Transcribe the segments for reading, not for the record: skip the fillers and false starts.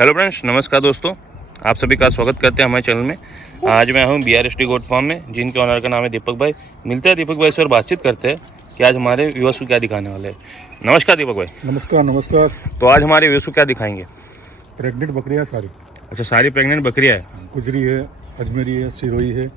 Hello friends, नमस्कार दोस्तों, आप सभी का स्वागत करते हैं हमारे चैनल में। आज मैं हूं BRST गोट फार्म में, जिनके ऑनर का नाम है दीपक भाई। मिलते हैं दीपक भाई से और बातचीत करते हैं कि आज हमारे व्यूअर्स को क्या दिखाने वाले हैं। नमस्कार दीपक भाई। नमस्कार नमस्कार। तो आज हमारे व्यूअर्स को क्या दिखाएंगे? प्रेग्नेंट बकरियां सारी। अच्छा, सारी प्रेग्नेंट बकरियाँ है गुजरी है, अजमेरी है, सिरोही है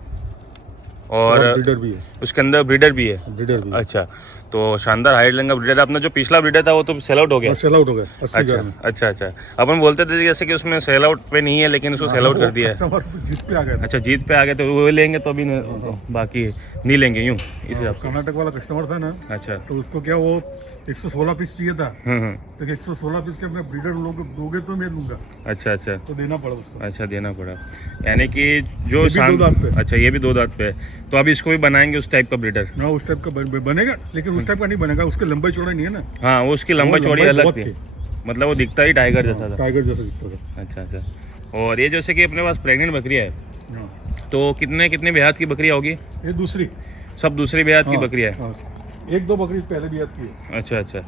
और ब्रीडर भी है। उसके अंदर ब्रीडर भी है। ब्रीडर भी है। अच्छा, तो शानदार हाइट लेंगे ब्रीडर। अपना जो पिछला ब्रीडर था वो तो सेल आउट हो गया। सेल आउट हो गया 80,000 में। अच्छा, अपन बोलते थे जैसे कि उसमें सेल आउट पे नहीं है, लेकिन उसको सेल आउट कर दिया है। कस्टमर जीत पे आ गया था। अच्छा, जीत पे आ गए तो वो लेंगे तो अभी बाकी नहीं लेंगे यूं इस हिसाब से। कर्नाटक वाला कस्टमर था ना, अच्छा। तो उसको क्या वो 116 पीस चाहिए था। हम्म। तो 116 पीस के मैं ब्रीडर लोग दोगे तो मैं दूंगा, अच्छा, तो देना पड़ा उसको। अच्छा, देना पड़ा। यानी कि जो ये भी दो दांत पे। अच्छा, ये भी 2 दांत पे है। तो अभी इसको भी बनाएंगे उस टाइप का ब्रीडर। ना उस टाइप का बनेगा, लेकिन उस टाइप का नहीं बनेगा, उसकी लंबाई चौड़ाई नहीं है ना। हाँ, वो उसकी लंबाई चौड़ी अलग थी, मतलब वो दिखता ही टाइगर जैसा था। टाइगर जैसा दिखता था। अच्छा। और ये जैसे कि अपने पास प्रेग्नेंट बकरियाँ है, तो कितने ब्याज की बकरियाँ होगी? ये दूसरी, सब दूसरी ब्याज की बकरियाँ है। 1-2 बकरी पहले भी आती है। अच्छा,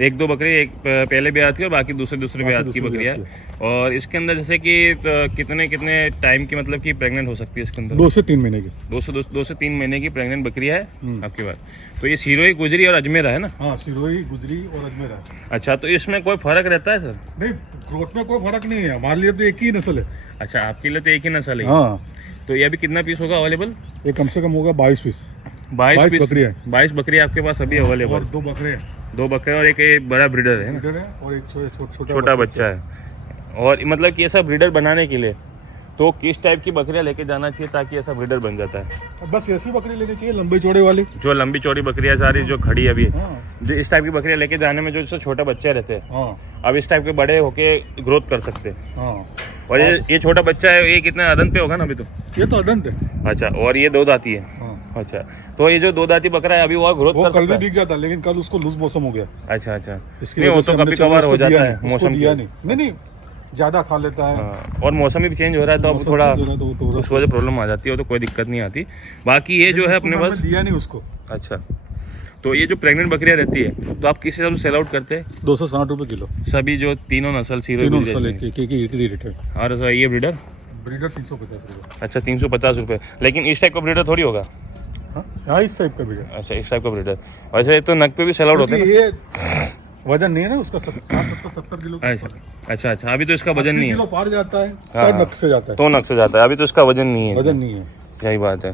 1-2 बकरी एक पहले ब्याज की और बाकी दूसरे ब्याज की बकरियाँ है। और इसके अंदर जैसे कि कितने टाइम की, मतलब कि प्रेग्नेंट हो सकती है इसके अंदर? 2 से 3 महीने की। 2 से 3 महीने की प्रेग्नेंट बकरियाँ है आपके पास। तो ये सिरोही, गुजरी और अजमेरा है ना? हाँ, सिरोही, गुजरी और अजमेरा। अच्छा, तो इसमें कोई फर्क रहता है सर? नहीं, ग्रोथ में कोई फर्क नहीं है, हमारे लिए तो एक ही नस्ल है। अच्छा, आपके लिए तो एक ही नस्ल है। हाँ। तो ये अभी कितना पीस होगा अवेलेबल? ये कम से कम होगा 22 पीस। 22 बकरियाँ। 22 बकरियाँ आपके पास अभी अवेलेबल। और 2 बकरे हैं। 2 बकरे और एक बड़ा ब्रीडर है ना? ब्रीडर है और एक छोटा बच्चा है। और मतलब कि ऐसा ब्रीडर बनाने के लिए तो किस टाइप की बकरियां लेके जाना चाहिए ताकि ऐसा ब्रीडर बन जाता है? बस ऐसी बकरी लेनी चाहिए, लंबी चौड़े वाली। जो लंबी चौड़ी बकरियां सारी जो खड़ी है अभी, हाँ। जो इस टाइप की बकरियां लेके जाने में जो छोटे बच्चे रहते हैं, हाँ। अब इस टाइप के बड़े होके ग्रोथ कर सकते हैं। हाँ। और ये छोटा बच्चा है, ये कितना अदन पे होगा ना अभी तो? ये तो अदंत है। अच्छा, और ये 2 दाती है। हाँ। अच्छा, तो ये जो 2 दाती बकरा है अभी वो ग्रोथ वो कर कल सकता भी है? दिख जाता, लेकिन कल उसको लूज मौसम हो गया। अच्छा। इसकी नहीं, वो वजह से तो हमने कभी कभार हो जाता है उसको मौसम दिया की। नहीं, ज्यादा खा लेता है। हाँ, और मौसम भी चेंज हो रहा है तो अब थोड़ा उस वजह प्रॉब्लम आ जाती है, तो कोई दिक्कत नहीं आती। बाकी ये जो है अपने पास दिया नहीं उसको। अच्छा, तो ये जो प्रेग्नेंट बकरियां रहती है तो आप किस हिसाब से सेल आउट करते हैं? 260 रुपए किलो। सभी जो तीनों नस्ल तीनों नस्ल एक ही रेट है। और ये ब्रीडर 350 रुपए। अच्छा, 350 रुपए। लेकिन इस टाइप का ब्रीडर थोड़ी होगा। हाँ, इस टाइप का ब्रीडर। अच्छा, इस टाइप का ब्रीडर। वैसे तो नग पे भी सेल आउट होते हैं ना? ये वजन नहीं है ना उसका, 60-70 किलो। अच्छा, अभी तो इसका वजन नहीं है। किलो पार जाता है। हाँ, नक से जाता है। तो नक से जाता है, अभी तो इसका वजन नहीं है। वजन नहीं है। सही बात है।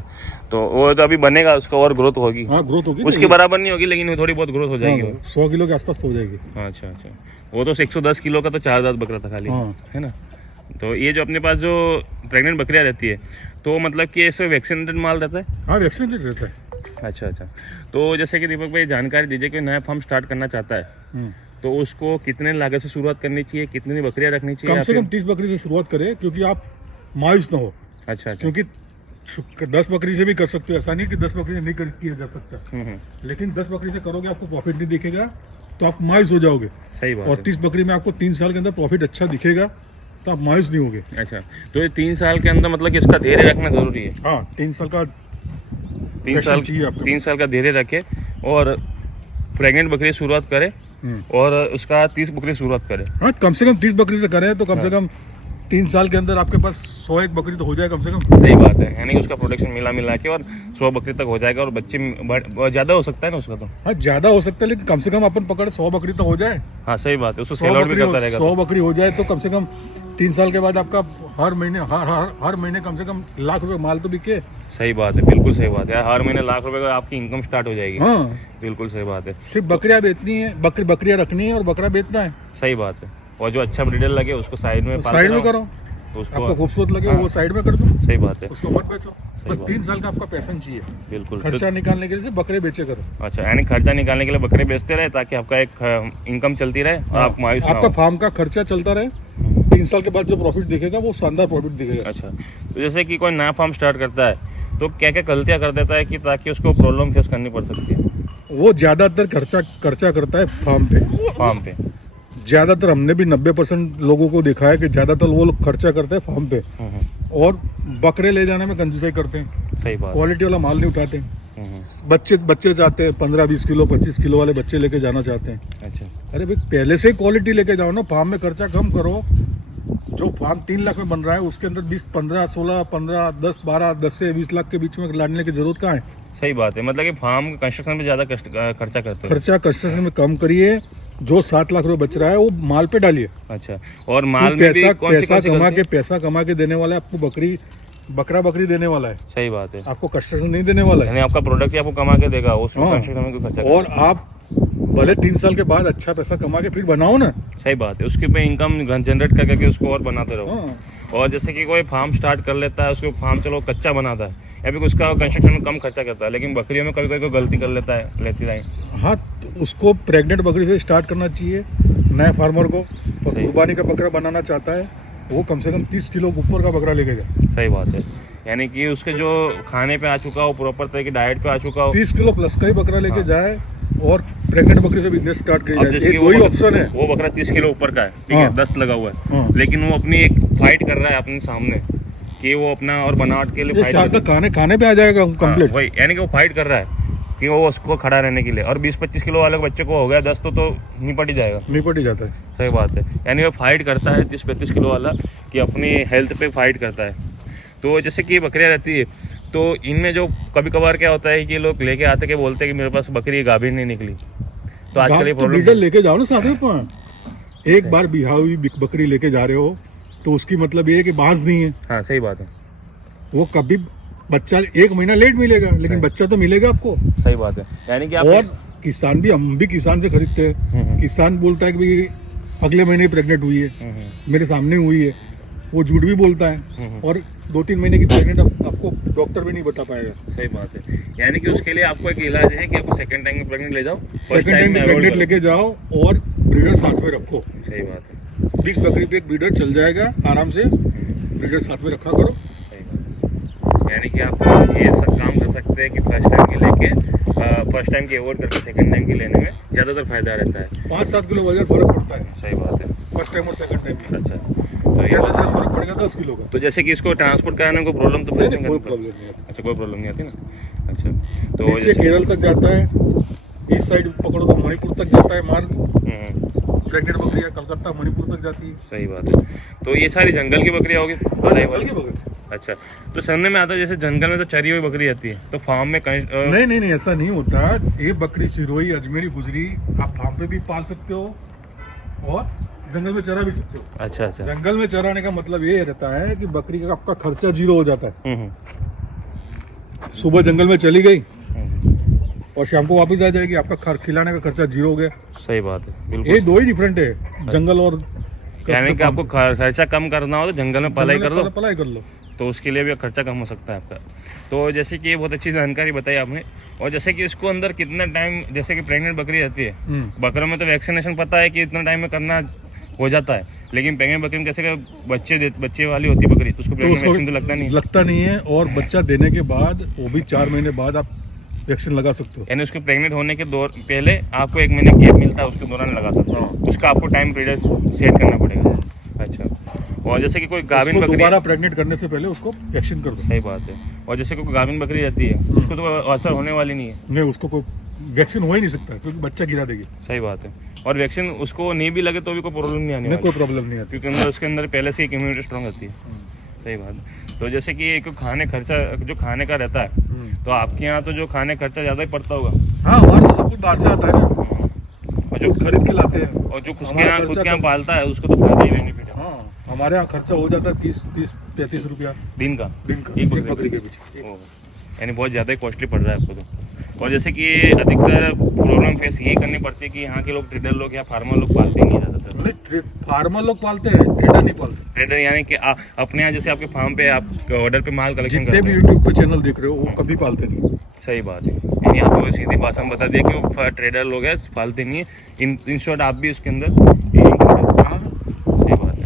तो वो तो अभी बनेगा, उसका और ग्रोथ होगी। हाँ, ग्रोथ होगी। उसके बराबर नहीं होगी, लेकिन थोड़ी बहुत ग्रोथ हो जाएगी। 100 किलो के आसपास हो जाएगी। अच्छा। वो तो 110 किलो का तो 4 दांत बकरा था खाली। हाँ। है ना? तो ये जो अपने पास जो प्रेग्नेंट बकरियां रहती है, तो मतलब कि ऐसे वैक्सीनेटेड माल रहता है? हाँ, वैक्सीनेटेड रहता है। अच्छा। तो जैसे कि दीपक भाई जानकारी दीजिए कि नया फार्म स्टार्ट करना चाहता है तो उसको कितने लागत से शुरुआत करनी चाहिए, कितनी बकरियां रखनी चाहिए? कम से कम 30 बकरी से शुरुआत करें, क्योंकि आप मायूस ना हो। अच्छा। क्योंकि 10 बकरी से भी कर सकते हो, ऐसा नहीं कि 10 बकरी से नहीं किया जा सकता। लेकिन 10 बकरी से करोगे आपको प्रॉफिट नहीं दिखेगा तो आप मायूस हो जाओगे। सही बात। और 30 बकरी में आपको 3 साल के अंदर प्रॉफिट अच्छा दिखेगा तो आप मायूस नहीं होगे। अच्छा, तो ये 3 साल के अंदर मतलब कि इसका धैर्य रखना जरूरी है। हाँ, 3 साल का 3 साल का धैर्य रखे और प्रेग्नेंट बकरी से शुरुआत करे और उसका 30 बकरी से शुरुआत करे। हाँ, कम से कम 30 बकरी से करें तो कम से कम 3 साल के अंदर आपके पास 101 बकरी तो हो जाए कम से कम। सही बात है, यानी कि उसका प्रोडक्शन मिला के और 100 बकरी तक हो जाएगा और बच्चे ज्यादा हो सकता है ना उसका तो? हाँ, ज्यादा हो सकता है, लेकिन कम से कम अपन पकड़ 100 बकरी तो हो जाए। हाँ, सही बात है, उसको सेल आउट भी करता रहेगा। 100 बकरी हो जाए तो कम से कम 3 साल के बाद आपका हर महीने कम से कम लाख रुपए माल तो बिके। सही बात है, बिल्कुल सही बात है। हर महीने लाख रुपए का आपकी इनकम स्टार्ट हो जाएगी। हाँ, बिल्कुल सही बात है। सिर्फ बकरियां बेचनी है, बकरियां रखनी है और बकरा बेचना है। सही बात है। और जो अच्छा ब्रीडर लगे उसको साइड में करो, उसको आपको खूबसूरत लगे वो साइड में कर दो। सही बात है, उसको मत बेचो। बस 3 साल का आपका पैशन चाहिए। बिल्कुल। खर्चा निकालने के लिए बकरे बेचे करो। अच्छा, यानी खर्चा निकालने के लिए बकरे बेचते रहे ताकि आपका एक इनकम चलती रहे और आप मायूस ना हो। आपका फार्म का खर्चा चलता रहे, 3 साल के बाद जो प्रॉफिट दिखेगा वो शानदार प्रॉफिट दिखेगा। अच्छा, तो जैसे कि कोई नया फार्म स्टार्ट करता है तो क्या क्या गलतियां कर देता है कि ताकि उसको प्रॉब्लम फेस करनी पड़ सकती है? वो ज्यादातर खर्चा करता है फार्म पे। ज्यादातर हमने भी 90% लोगों को देखा है कि ज्यादातर वो लोग खर्चा करते हैं फार्म पे और बकरे ले जाने में कंजूसाई करते हैं। सही बात। क्वालिटी वाला माल नहीं उठाते। बच्चे जाते हैं 15-20 किलो 25 किलो वाले बच्चे लेके जाना चाहते हैं। अच्छा, अरे भाई, पहले से ही क्वालिटी लेके जाओ ना, फार्म में खर्चा कम करो, जो फार्म 3 लाख में बन रहा है उसके अंदर 20, 15, 16, 15, 10, 12, 10 से 20 लाख के बीच में लाने की जरूरत कहाँ है? सही बात है, मतलब कि फार्म कंस्ट्रक्शन में ज़्यादा खर्चा करते हो। खर्चा कंस्ट्रक्शन में कम करिए, जो 7 लाख रुपए बच रहा है वो माल पे डालिए। अच्छा, और माल में भी पैसा कमा के देने वाला है आपको, बकरा बकरी देने वाला है। सही बात है, आपको कंस्ट्रक्शन नहीं देने वाला है, यानी आपका प्रोडक्ट ही आपको कमा के देगा, उसमें कंस्ट्रक्शन में कोई खर्चा। और आप भले 3 साल के बाद अच्छा पैसा कमा के फिर बनाओ ना। सही बात है, उसके पे इनकम जनरेट करके उसको और बनाते रहो। और जैसे कि कोई फार्म स्टार्ट कर लेता है, उसको फार्म चलो कच्चा बनाता है या फिर उसका कंस्ट्रक्शन में कम खर्चा करता है, लेकिन बकरियों में कभी कभी कोई गलती कर लेता है, लेती रहे। हाँ, तो उसको प्रेग्नेंट बकरी से स्टार्ट करना चाहिए नए फार्मर को। और कुर्बानी का बकरा बनाना चाहता है वो कम से कम 30 किलो ऊपर का बकरा लेके जाए। सही बात है, यानी कि उसके जो खाने पे आ चुका हो, प्रॉपर तरह की डाइट पे आ चुका हो, 30 किलो प्लस का ही बकरा लेके जाए और प्रेग्नेंट बकरी से बिजनेस स्टार्ट किया जाए। ये दो ही ऑप्शन है। वो बकरा 30 किलो ऊपर का है, ठीक है, दस्त लगा हुआ है, लेकिन वो अपनी एक फाइट कर रहा है अपने सामने कि वो अपना और बनावट के लिए फाइट खाने पे आ जाएगा कंप्लीट। वही, यानी कि वो फाइट कर रहा है कि वो उसको खड़ा रहने के लिए। और 20-25 किलो वाले बच्चे को हो गया 10 तो निपट ही जाएगा, निपट ही जाता है। सही बात है, यानी वो फाइट करता है 30-35 किलो वाला कि अपनी हेल्थ पे फाइट करता है। तो जैसे कि बकरियाँ रहती है तो इनमें जो कभी कभार क्या होता है कि लोग लेके आते के बोलते हैं कि मेरे पास बकरी गाभिन नहीं निकली, तो आजकल ये प्रॉब्लम लेके जाओ ना साथ में। एक बार बिहा हुई बकरी लेके जा रहे हो तो उसकी मतलब ये है कि बांस नहीं है। हाँ, सही बात है, वो कभी बच्चा 1 महीना लेट मिलेगा, लेकिन बच्चा तो मिलेगा आपको। सही बात है, यानी कि और किसान भी, हम भी किसान से खरीदते हैं। किसान बोलता है कि भाई अगले महीने प्रेग्नेंट हुई है, मेरे सामने हुई है, वो झूठ भी बोलता है। और 2-3 महीने की प्रेग्नेंट आपको डॉक्टर भी नहीं बता पाएगा। सही बात है, यानी कि उसके लिए आपको एक इलाज है कि आपको सेकंड टाइम में प्रेग्नेंट ले जाओ, सेकंड टाइम में प्रेग्नेंट लेके जाओ और ब्रीडर साथ में रखो। सही बात है, 20 बकरी पे एक ब्रीडर चल जाएगा आराम से, ब्रीडर साथ में रखा करो। सही बात, यानी कि आप ये सब काम कर सकते हैं कि फर्स्ट टाइम की अवॉइड करके सेकंड टाइम की लेने में ज़्यादातर फायदा रहता है। 5-7 किलो वजन फर्क पड़ता है। सही बात है, फर्स्ट टाइम और सेकंड टाइम। अच्छा, तो फर्क पड़ेगा 10 किलो का। तो जैसे कि इसको ट्रांसपोर्ट कराने को प्रॉब्लम तो कोई प्रॉब्लम नहीं है। अच्छा, कोई प्रॉब्लम नहीं आती ना। अच्छा, तो नीचे केरल तक जाता है, इस साइड पकड़ो तो मणिपुर तक जाता है माल। प्रेग्नेंट बकरियां कलकत्ता मणिपुर तक जाती है। सही बात है, तो ये सारी जंगल की बकरियां होगी। जंगल की बकरी। अच्छा, तो सुनने में आता है जैसे जंगल में तो चरी हुई बकरी आती है, तो फार्म में कहीं नहीं, ऐसा नहीं होता। ये बकरी सिरोही, अजमेरी, गुजरी आप फार्म पे भी पाल सकते हो और जंगल में चरा भी सकते हो। अच्छा, जंगल में चराने का मतलब ये रहता है कि बकरी का आपका खर्चा 0 हो जाता है। सुबह जंगल में चली गई और शाम को वापस आ जाएगी, आपका खिलाने का खर्चा 0 हो गया। सही बात है, बिल्कुल। ये दो ही डिफरेंट है, जंगल और यानी कि आपको खर्चा कम करना हो तो जंगल में पलाई कर लो, तो उसके लिए भी खर्चा कम हो सकता है आपका। तो जैसे कि ये बहुत अच्छी जानकारी बताई आपने। और जैसे कि इसको अंदर कितना टाइम, जैसे कि प्रेग्नेंट बकरी रहती है, बकरों में तो वैक्सीनेशन पता है कि इतना टाइम में करना हो जाता है, लेकिन प्रेग्नेंट बकरी में कैसे बच्चे वाली होती है बकरी, तो उसको प्रेग्नेंट वैक्सीन तो लगता नहीं है। और बच्चा देने के बाद वो भी 4 महीने बाद आप वैक्सीन लगा सकते हो। यानी उसके प्रेग्नेंट होने के दौर पहले आपको 1 महीने गैप मिलता है, उसके दौरान लगा सकते हो। उसका आपको टाइम पीरियड सेट करना पड़ेगा। अच्छा, और जैसे कि कोई गाभिन बकरी दोबारा प्रेग्नेंट करने से पहले उसको वैक्सीन कर दो। सही बात है, और जैसे कोई गाभिन बकरी रहती है उसको तो असर होने वाली नहीं है। नहीं, उसको कोई वैक्सीन हो ही नहीं सकता क्योंकि बच्चा गिरा देगी। सही बात है, और वैक्सीन उसको नहीं भी लगे तो भी कोई प्रॉब्लम नहीं आने वाली। कोई प्रॉब्लम नहीं आती क्योंकि उसके अंदर पहले से ही इम्यूनिटी स्ट्रॉन्ग होती है। सही बात। तो जैसे कि एक जो खाने का रहता है, तो आपके यहाँ तो जो खाने खर्चा ज़्यादा ही पड़ता होगा। हाँ, हमारे सब कुछ बाहर से आता है ना, और जो खरीद के लाते हैं। और जो खुद के यहाँ पालता है उसको तो फायदा ही बेनिफिट है। हाँ, हमारे यहाँ खर्चा हो जाता है 30-35 रुपया दिन का एक बकरी के पीछे, यानी बहुत ज़्यादा ही कॉस्टली पड़ रहा है आपको तो। और जैसे कि अधिकतर प्रॉब्लम फेस यही करनी पड़ती है कि यहाँ के लोग ट्रेडर लोग या फार्मर लोग पालते नहीं ज़्यादातर। नहीं, फार्मर लोग पालते हैं, ट्रेडर नहीं पालते। ट्रेडर यानी कि अपने यहाँ जैसे आपके फार्म पे आप ऑर्डर पे माल कलेक्शन जितने भी यूट्यूब पे चैनल देख रहे हो वो कभी पालते नहीं। सही बात है, यानी आपको सीधी भाषा में बता दिया कि वो ट्रेडर लोग हैं, पालते नहीं है। इन शॉर्ट आप भी उसके अंदर सही बात है।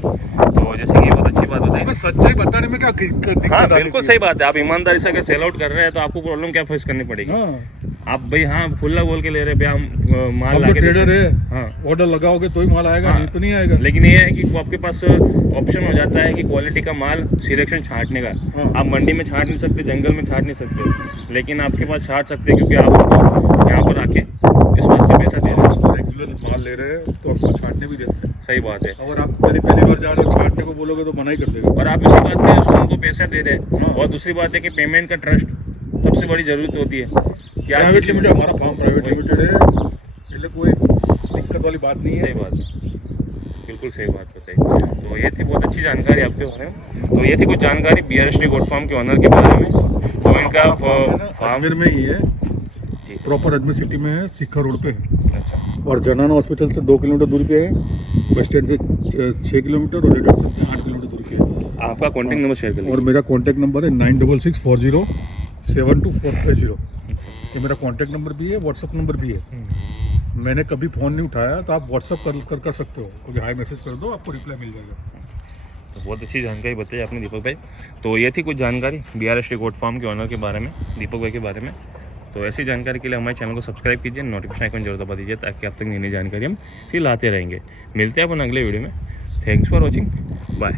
तो जैसे कि बहुत अच्छी बात बताई, सच्चाई बताने में क्या दिक्कत? हाँ, बिल्कुल सही बात है। आप ईमानदारी से अगर सेल आउट कर रहे हैं तो आपको प्रॉब्लम क्या फेस करनी पड़ेगी। आप भाई हाँ खुला बोल के ले रहे हैं, हम माल लाके ट्रेडर है, हाँ, ऑर्डर लगाओगे तो ही माल आएगा, नहीं तो नहीं आएगा। लेकिन ये है कि आपके पास ऑप्शन हो जाता है कि क्वालिटी का माल सिलेक्शन छांटने का। आप मंडी में छांट नहीं सकते, जंगल में छांट नहीं सकते, लेकिन आपके पास छांट सकते हैं क्योंकि आप यहाँ पर आके इस बात का पैसा दे रहे हैं। रेगुलर माल माल ले रहे हैं तो आपको छांटने भी देते हैं। सही बात है। अगर आप पहली बार जा रहे हो छांटने को बोलोगे तो मना ही कर देगा। और आप इसी बात पे उसको उनको पैसा दे रहे हैं। हाँ। और दूसरी बात है कि पेमेंट का ट्रस्ट सबसे बड़ी जरूरत होती है। क्या प्राइवेट लिमिटेड, हमारा फार्म प्राइवेट लिमिटेड है, इसलिए कोई दिक्कत वाली बात नहीं है। सही बात है, बिल्कुल सही बात बताई। तो ये थी बहुत अच्छी जानकारी आपके बारे में। तो ये थी कुछ जानकारी BRST गोट फार्म के ऑनर के बारे में। तो इनका फार्म अजमेर में ही है, प्रॉपर अजमेर सिटी में है, सीखा रोड पे है। अच्छा, और जनाना हॉस्पिटल से 2 किलोमीटर दूरी पे है, बस स्टैंड से 6 किलोमीटर और रेडर से 8 किलोमीटर दूरी पे है। आपका कॉन्टैक्ट नंबर शेयर कर और मेरा कॉन्टैक्ट नंबर है 9664072450। ये मेरा कॉन्टैक्ट नंबर भी है, व्हाट्सअप नंबर भी है। मैंने कभी फ़ोन नहीं उठाया तो आप व्हाट्सअप कर सकते हो, क्योंकि हाई मैसेज कर दो, आपको रिप्लाई मिल जाएगा। तो बहुत अच्छी जानकारी बताई आपने दीपक भाई। तो ये थी कुछ जानकारी BRST गोट फार्म के ऑनर के बारे में, दीपक भाई के बारे में। तो ऐसी जानकारी के लिए हमारे चैनल को सब्सक्राइब कीजिए, नोटिफिकेशन आइकन जरूर दबा दीजिए, ताकि आप तक नई नई जानकारी हम फिर लाते रहेंगे। मिलते हैं अपन अगले वीडियो में। Thanks for watching, bye.